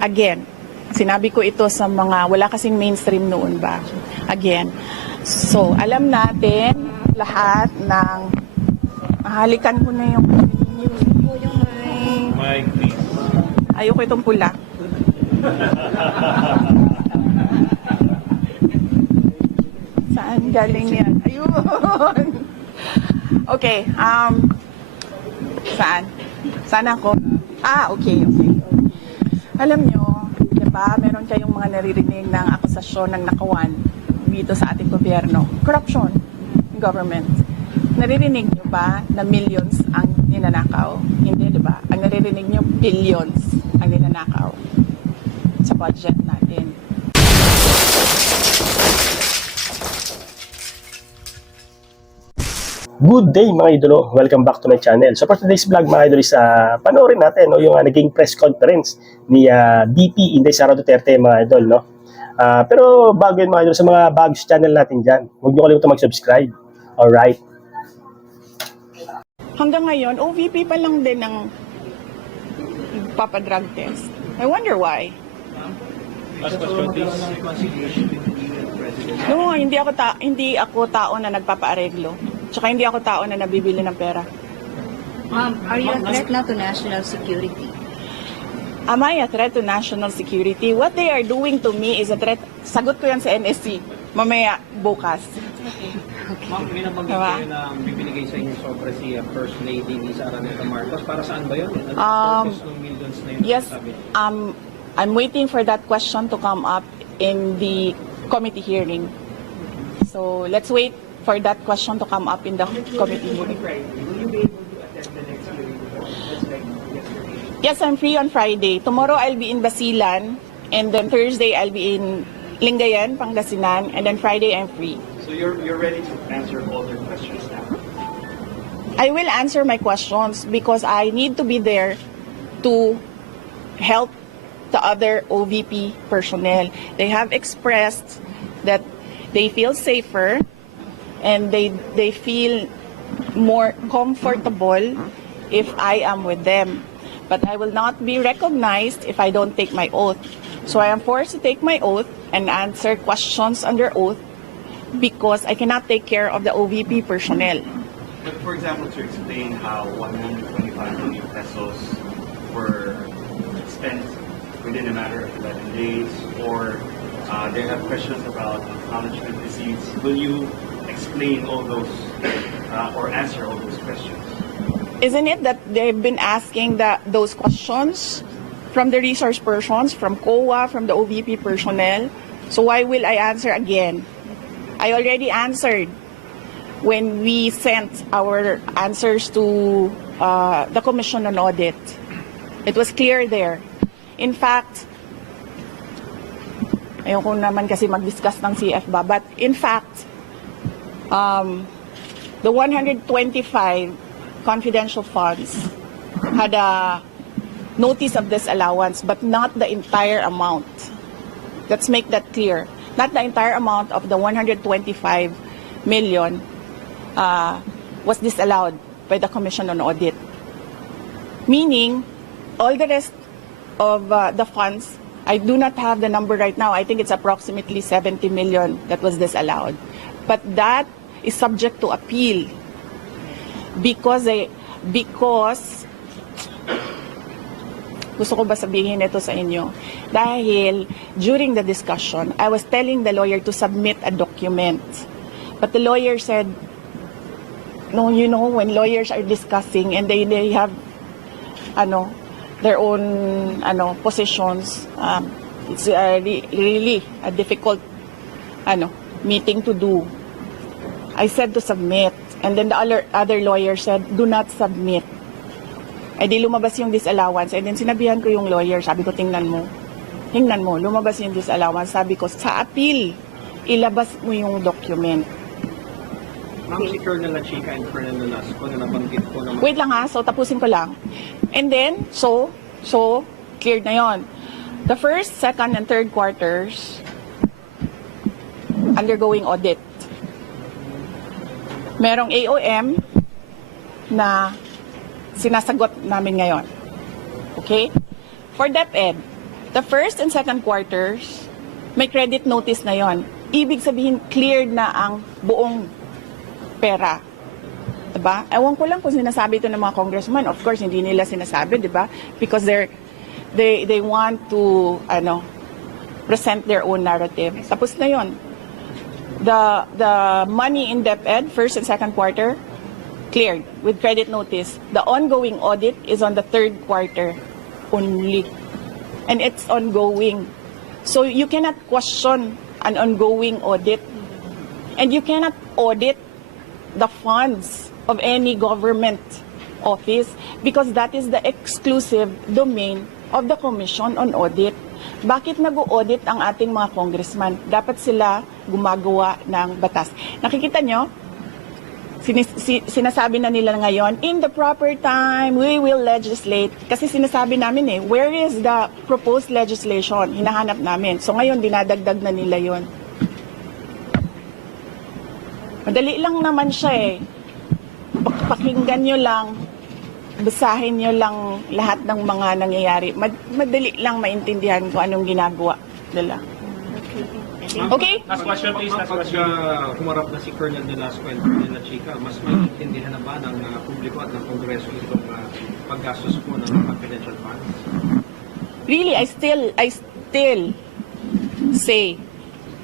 Again, sinabi ko ito sa mga wala kasing mainstream noon ba. Again. So, alam natin lahat ng halikan ko na yung Mike, please. ayoko itong pula. Saan galing yan? Ayun. Okay, saan? Saan ako? Okay. Alam nyo, di ba, meron kayong mga naririnig ng akusasyon ng nakawan dito sa ating gobyerno. Corruption in government. Naririnig nyo ba na millions ang ninanakaw? Hindi, di ba? Ang naririnig nyo, billions ang ninanakaw sa budget natin. Good day mga idolo, welcome back to my channel. So for today's vlog mga idolo is panoorin natin yung naging press conference ni VP Inday Sara Duterte mga idol. No? Pero bago yun mga idol, sa mga bagos channel natin dyan, huwag nyo kalimutan mag-subscribe. Alright? Hanggang ngayon, OVP pa lang din ng papadrug test. I wonder why. Last question, please. No, hindi ako tao na nagpapaareglo. Tsaka hindi ako tao na nabibili ng pera. Are you a threat now to national security? Am I a threat to national security? What they are doing to me is a threat. Sagot ko yan sa NSC. Mamaya, bukas. Ma'am, may nabanggit Diba? kayo na bibinigay sa inyo sobre si First Lady ni Sara Duterte Marcos. Para saan ba yun? Purpose ng millions na yun? Yes, sabi? I'm waiting for that question to come up in the committee hearing. So, let's wait for that question to come up in the committee hearing. Yes, I'm free on Friday. Tomorrow I'll be in Basilan, and then Thursday I'll be in Lingayen, Pangasinan, and then Friday I'm free. So you're ready to answer all their questions now? I will answer my questions because I need to be there to help the other OVP personnel. They have expressed that they feel safer and they feel more comfortable if I am with them. But I will not be recognized if I don't take my oath. So I am forced to take my oath and answer questions under oath because I cannot take care of the OVP personnel. But for example, to explain how 125 million pesos were spent within a matter of 11 days, or they have questions about management receipts, will you explain all those or answer all those questions? Isn't it that they've been asking those questions from the resource persons, from COA, from the OVP personnel? So why will I answer again? I already answered when we sent our answers to the Commission on Audit. It was clear there. In fact, ayoko naman kasi mag-discuss ng CF ba, but in fact, the 125 confidential funds had a notice of disallowance, but not the entire amount. Let's make that clear. Not the entire amount of the 125 million was disallowed by the Commission on Audit. Meaning, all the rest of the funds, I do not have the number right now. I think it's approximately 70 million that was disallowed. But that is subject to appeal because gusto ko ba sabihin ito sa inyo? Dahil during the discussion, I was telling the lawyer to submit a document. But the lawyer said, no, you know, when lawyers are discussing and they have their own positions, it's really a difficult meeting to do. I said to submit, and then the other lawyer said, do not submit. Eh di lumabas yung disallowance, and then sinabihan ko yung lawyer, sabi ko, tingnan mo, lumabas yung disallowance. Sabi ko, sa appeal, ilabas mo yung document. Ma'am, si Colonel Lachica and Colonel Nolasco na nabanggit ko naman. Wait lang ha, so tapusin ko lang. And then, so cleared na yon. The first, second, and third quarters, undergoing audit. Merong AOM na sinasagot namin ngayon. Okay? For DepEd, the first and second quarters, may credit notice na yon. Ibig sabihin, cleared na ang buong pera. Diba? Ewan ko lang kung sinasabi ito ng mga congressman. Of course, hindi nila sinasabi, diba? Because they want to, present their own narrative. Tapos na yon. The money in DepEd, first and second quarter, cleared with credit notice. The ongoing audit is on the third quarter only. And it's ongoing. So you cannot question an ongoing audit. And you cannot audit the funds of any government office because that is the exclusive domain of the Commission on Audit. Bakit nag-audit ang ating mga congressman? Dapat sila gumagawa ng batas. Nakikita nyo? Sinasabi na nila ngayon, in the proper time, we will legislate. Kasi sinasabi namin where is the proposed legislation? Hinahanap namin. So ngayon, dinadagdag na nila yon. Madali lang naman siya Pakinggan nyo lang, basahin nyo lang lahat ng mga nangyayari. Madali lang maintindihan kung anong ginagawa nila. Okay? Last question, please. Last Pag question. humarap na si Colonel de las Cuentas de la Chica, mas maintindihan na ba ng publiko at ng Kongreso itong paggastos po ng confidential funds? Really, I still say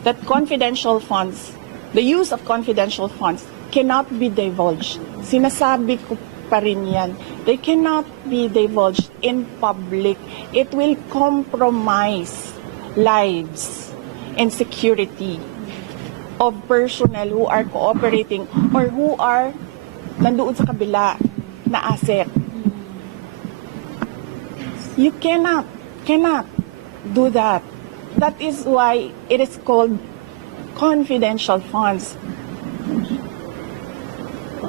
that confidential funds, the use of confidential funds cannot be divulged. Sinasabi ko pa rin yan. They cannot be divulged in public. It will compromise lives and security of personnel who are cooperating or who are nandoon sa kabila na asset. You cannot do that. That is why it is called confidential funds.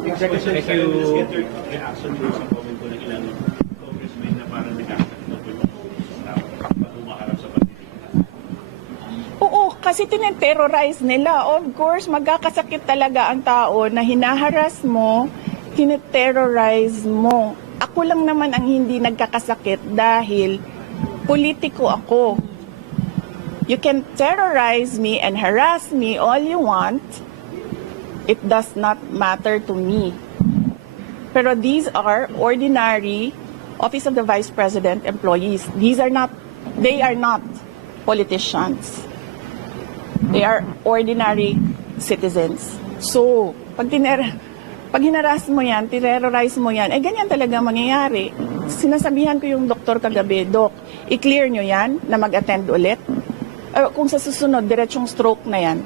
Executive Thank you. Let's get your reaction to sa comment ko ng ilang congressmen na parang nagkakaroon pag humaharap sa pagdilihan. Oo, kasi tineterrorize nila. Of course, magkakasakit talaga ang tao na hinaharas mo, tineterrorize mo. Ako lang naman ang hindi nagkakasakit dahil politiko ako. You can terrorize me and harass me all you want. It does not matter to me. Pero these are ordinary Office of the Vice President employees. They are not politicians. They are ordinary citizens. So, pag hinaras mo yan, terrorize mo yan, ganyan talaga mangyayari. Sinasabihan ko yung doktor kagabi, Doc, i-clear nyo yan na mag-attend ulit. Kung sa susunod, diretsong stroke na yan.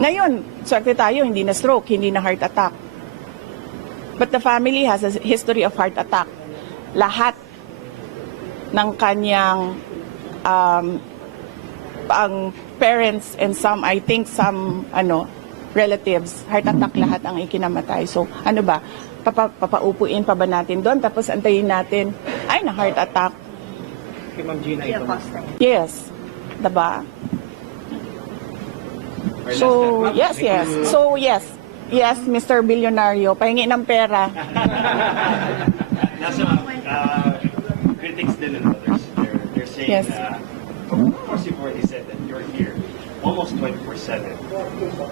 Ngayon, swerte tayo, hindi na stroke, hindi na heart attack. But the family has a history of heart attack. Lahat ng kanyang ang parents and I think some relatives, heart attack lahat ang ikinamatay. So, ano ba? Papaupuin pa ba natin doon? Tapos antayin natin, na heart attack. Kay Ma'am Gina ito. Yes. Diba? So, yes. So, yes. Yes, Mr. Billionario, pahingi ng pera. Nasa critics din and others, they're saying Yes. of course you've already said that you're here almost 24/7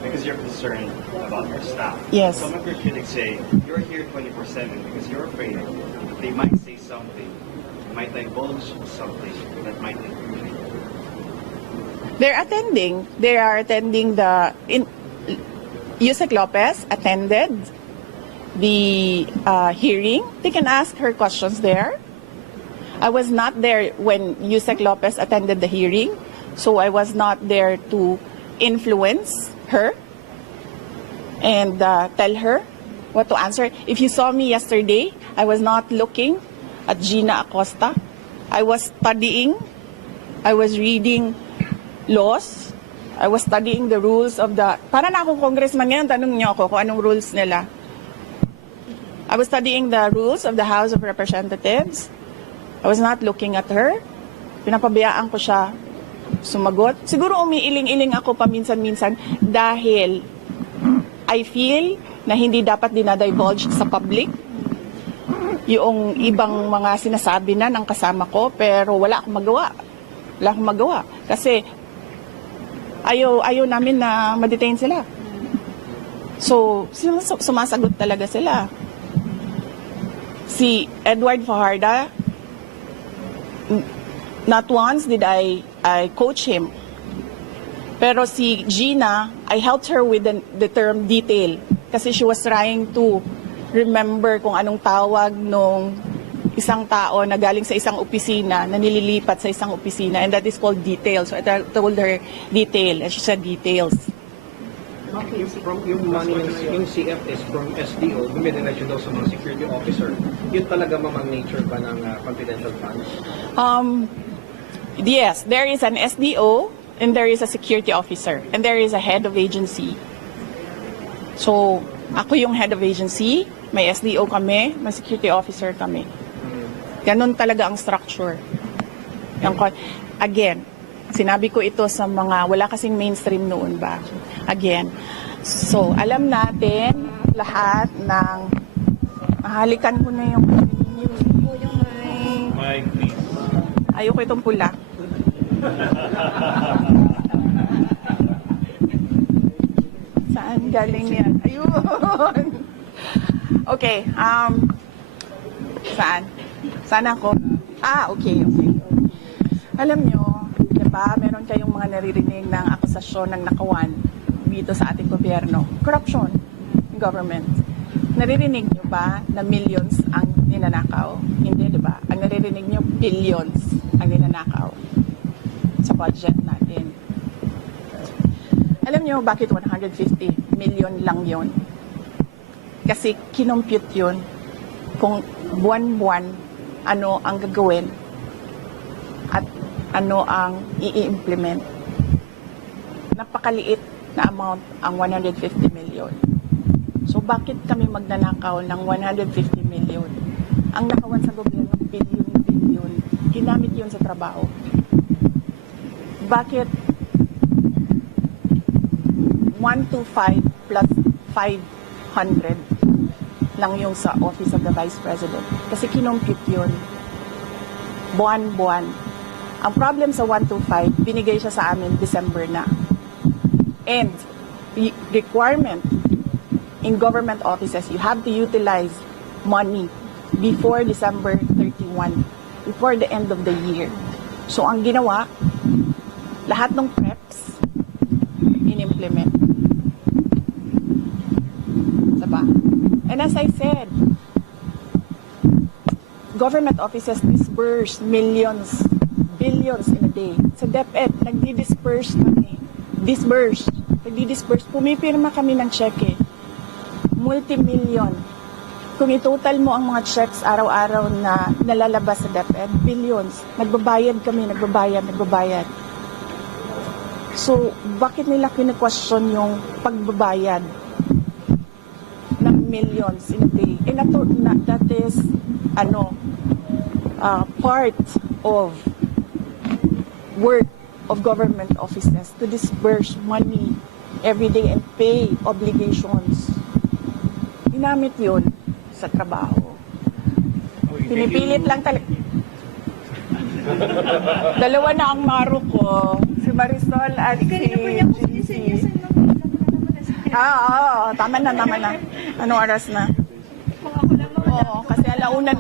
because you're concerned about your staff. Yes. Some of your critics say you're here 24/7 because you're afraid they might say something, might divulge something that might incriminate you. They are attending Yusek Lopez attended the hearing. They can ask her questions there. I was not there when Yusek Lopez attended the hearing, so I was not there to influence her and tell her what to answer. If you saw me yesterday, I was not looking at Gina Acosta. I was studying. I was reading laws. I was studying the rules of para na akong congressman ngayon, tanong niyo ako kung anong rules nila. I was studying the rules of the House of Representatives. I was not looking at her. Pinapabayaan ko siya sumagot. Siguro umiiling-iling ako paminsan-minsan dahil I feel na hindi dapat dinadivulge sa public yung ibang mga sinasabi na ng kasama ko, pero wala akong magawa. Wala akong magawa. Kasi ayaw namin na ma-detain sila. So, sumasagot talaga sila. Si Edward Fajardo, not once did I coach him. Pero si Gina, I helped her with the term detail. Kasi she was trying to remember kung anong tawag nung isang tao na galing sa isang opisina, na nililipat sa isang opisina, and that is called detail. So I told her detail, and she said details. From yung money, yung CF is from SDO, dumidiretso daw sa mga security officer. Yun talaga mamang nature ba ng confidential funds? Yes, there is an SDO, and there is a security officer, and there is a head of agency. So, ako yung head of agency, may SDO kami, may security officer kami. Ganon talaga ang structure. Again, sinabi ko ito sa mga, wala kasing mainstream noon ba? Again, so alam natin lahat ng, mahalikan ko na yung Mike, please. ayoko itong pula. Saan galing yan? Ayun. Okay, saan? Saan ako? Okay. Alam nyo, diba, meron kayong mga naririnig ng akusasyon ng nakawan dito sa ating gobyerno. Corruption in government. Naririnig nyo ba na millions ang ninanakaw? Hindi, diba? Ang naririnig nyo, billions ang ninanakaw sa budget natin. Alam nyo, bakit 150 million lang yon? Kasi kinompute yun kung buwan-buwan ano ang gagawin at ano ang i-implement. Napakaliit na amount ang 150 million. So bakit kami magnanakaw ng 150 million? Ang nakawan sa gobyerno, billion. Ginamit yun sa trabaho. Bakit 125 plus 500 lang yung sa Office of the Vice President? Kasi kinompute yun. Buwan-buwan. Ang problem sa 125, binigay siya sa amin December na. And the requirement in government offices, you have to utilize money before December 31, before the end of the year. So ang ginawa, lahat ng preps, in-implement. Diba? And as I said, government offices disperse millions, billions in a day. Sa DepEd, nagdi-disperse kami. Nagdi-disperse. Pumipirma kami ng cheque. Multi-million. Kung i-total mo ang mga checks araw-araw na nalalabas sa DepEd, billions. Nagbabayad kami, nagbabayad. So, bakit nila kine-question yung pagbabayad ng millions in a day? And that is, part of work of government offices to disperse money every day and pay obligations. Ginamit yun sa trabaho. Pinipilit lang talaga. Dalawa na ang maro ko. Si Marisol at si GC. Tama na. Anong oras na? Oo, kasi alauna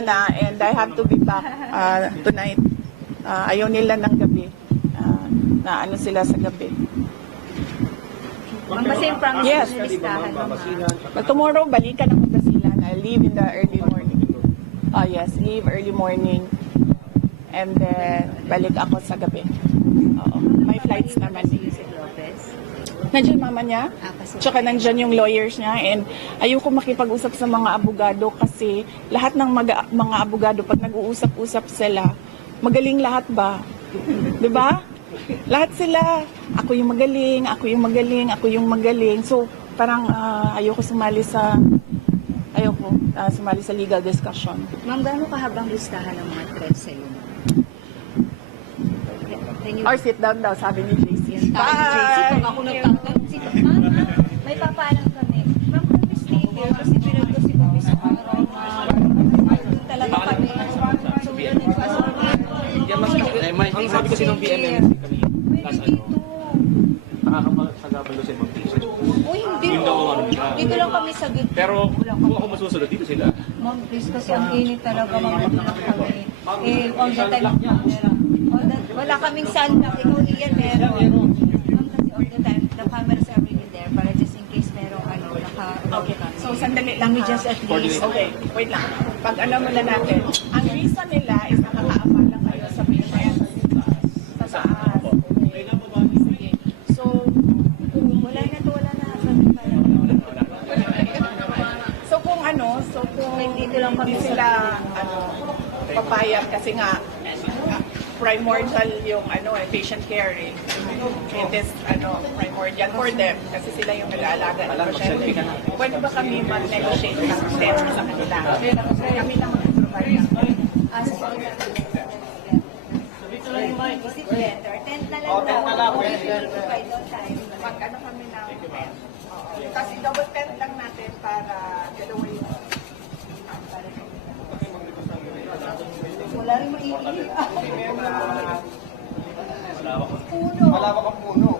na, and I have to be back tonight. Ayaw nila ng gabi. Na ano sila sa gabi. Ma'am, basta yung promise Yes. na listahan mo, ma'am. But tomorrow, balikan ako Basilan. I leave in the early morning. Yes, leave early morning. And then, balik ako sa gabi. Oo. May flights naman. Si Yusek Lopez. Nandiyan mama niya. Kasi Tsaka nandyan yung lawyers niya. And ayoko makipag-usap sa mga abogado kasi lahat ng mga abogado, pag nag-uusap-usap sila, magaling lahat ba? Diba? Lahat sila, ako yung magaling. So, parang ayoko sumali sa legal discussion. Ma'am, gaano kahabang listahan ng mga threats sa'yo? Can you... Or sit down daw, sabi ni JC. Yan tayo, JC. Pag ako nagtatanong, ma'am, may papaalam kami. Ma'am, kami stay here kasi pinag ko si Bobby sa araw na talaga kami. So, yun, Ang sabi kasi ng BMMC kami, last ano, nakakapagsasagapan doon sa ibang cases. Uy, hindi. Yun daw ang ano nila. Dito lang kami sa gitna. Pero kung ako masusunod dito sila. Ma'am, please, kasi ang init talaga, mga lang kami. Eh, all the time, wala kaming sunblock, ikaw Ian, meron. Ma'am, kasi all the time, the cameras are really there, para just in case merong ano, Okay. So, sandali Let lang me ha. just at least, Okay, wait lang. Pag ano muna natin, ang reason nila is nakakaamal lang kayo sa payment sa taas. Okay. Sige. So, wala na to, wala na. so kung Dito lang kami hindi sila papayag kasi nga primordial yung patient care eh. It is primordial for them kasi sila yung nag-aalaga ng pasyente. Pwede ba kami mag-negotiate ng terms sa kanila? Kami lang mag-provide. As for the is it better? Tent na lang daw. Provide on time. Mag-ano kami ng tent. Oo. Kasi double tent lang natin para dalawa yung Wala rin maiinig. Puno. Malawak ang puno.